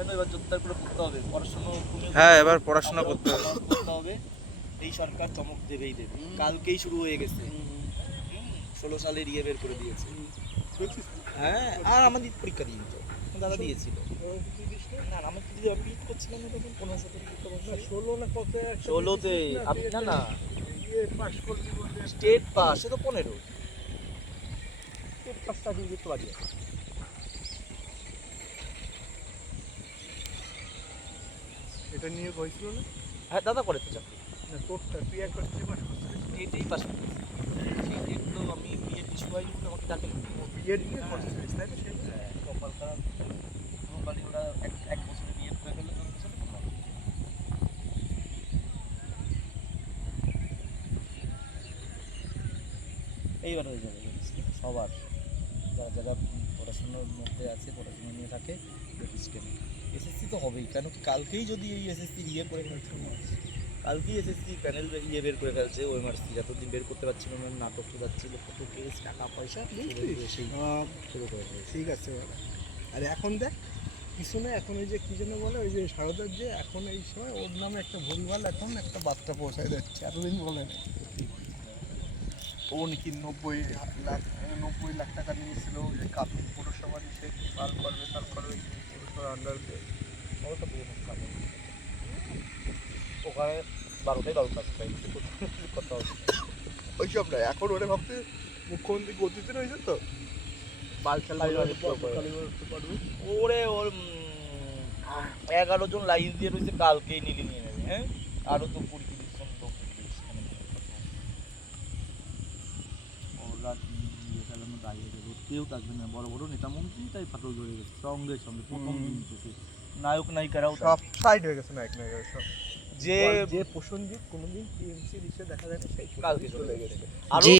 কেন এবার জোরদার করে করতে হবে, পড়াশোনা হ্যাঁ এবার পড়াশোনা করতে হবে। হবে। এই সরকার চমক দেবেই দেবে, কালকেই শুরু হয়ে গেছে। 16 সালে ইয়ে বের করে দিয়েছে। হ্যাঁ, আর আমাদের পরীক্ষা দিই তো দাদা দিয়েছিল। না আমি যদি অপিট করছিলাম না তখন 15 না কত 16তে আমি না স্টেট পাস, সে তো 15 স্টেট পাস সার্টিফিকেট তো বাড়ি আছে। এটা নিয়ে হয়েছিল না? হ্যাঁ দাদা করে তো চাকরি, তোরটা তুই একবার কি পাস করছিস? স্টেটেই পাস করেছি। স্টেট তো আমি বিএড ইস্যু হয়নি বলে আমাকে ডাকেনি। বিএড নিয়ে করছিস তাই না? সেটা কপাল খারাপ, কপালে ওরা এক বছরে বিএড করে ফেললে তো বছরে এইবার হয়ে যাবে সবার, যারা যারা পড়াশোনার মধ্যে আছে, পড়াশোনা নিয়ে থাকে সিস্টেমে। এসএসসি তো হবেই, কেন কি কালকেই যদি এই এসএসসি ইয়ে করে ফেলছে, কালকেই এসএসসি প্যানেল ইয়ে বের করে ফেলছে, ওএমআরসি যতদিন বের করতে পারছিল না, নাটক যাচ্ছিল, কত কেস, টাকা পয়সা সেই শুরু করে ফেলছে। ঠিক আছে। আর এখন দেখ কিছু না, এখন ওই যে কি যেন বলে, ওই যে সারদার যে এখন এই সময় ওর নামে একটা ভুলভাল এখন একটা বার্তা পৌঁছায় যাচ্ছে, এতদিন বলে না। ও নাকি 90 লাখ টাকা নিয়েছিল যে কাপুর পৌরসভার সে পার করবে, তারপরে পৌরসভার আন্ডার ওটা বহু কাজ, ওখানে 12টাই 12 কাজ পাই কথা হবে ওইসব না। এখন ওরা ভাবতে মুখ্যমন্ত্রী গতিতে রয়েছে তো পারবে। ওরে ওর 11 জন লাইন দিয়ে রয়েছে, কালকেই নিয়ে নেবে। হ্যাঁ আরো তো 20-30 জন লোক ওরা দাঁড়িয়ে যাবে, কেউ থাকবে না, বড় বড় নেতা মন্ত্রী তাই ফাটল ধরে গেছে সঙ্গে সঙ্গে প্রথম দিন থেকে। নায়ক নায়িকারাও সব সাইড হয়ে গেছে, নায়ক নায়িকা সব। যে যে প্রসেনজিৎ কোনোদিন টিএমসি দিচ্ছে দেখা যায় না, সেই কালকে চলে গেছে। আরো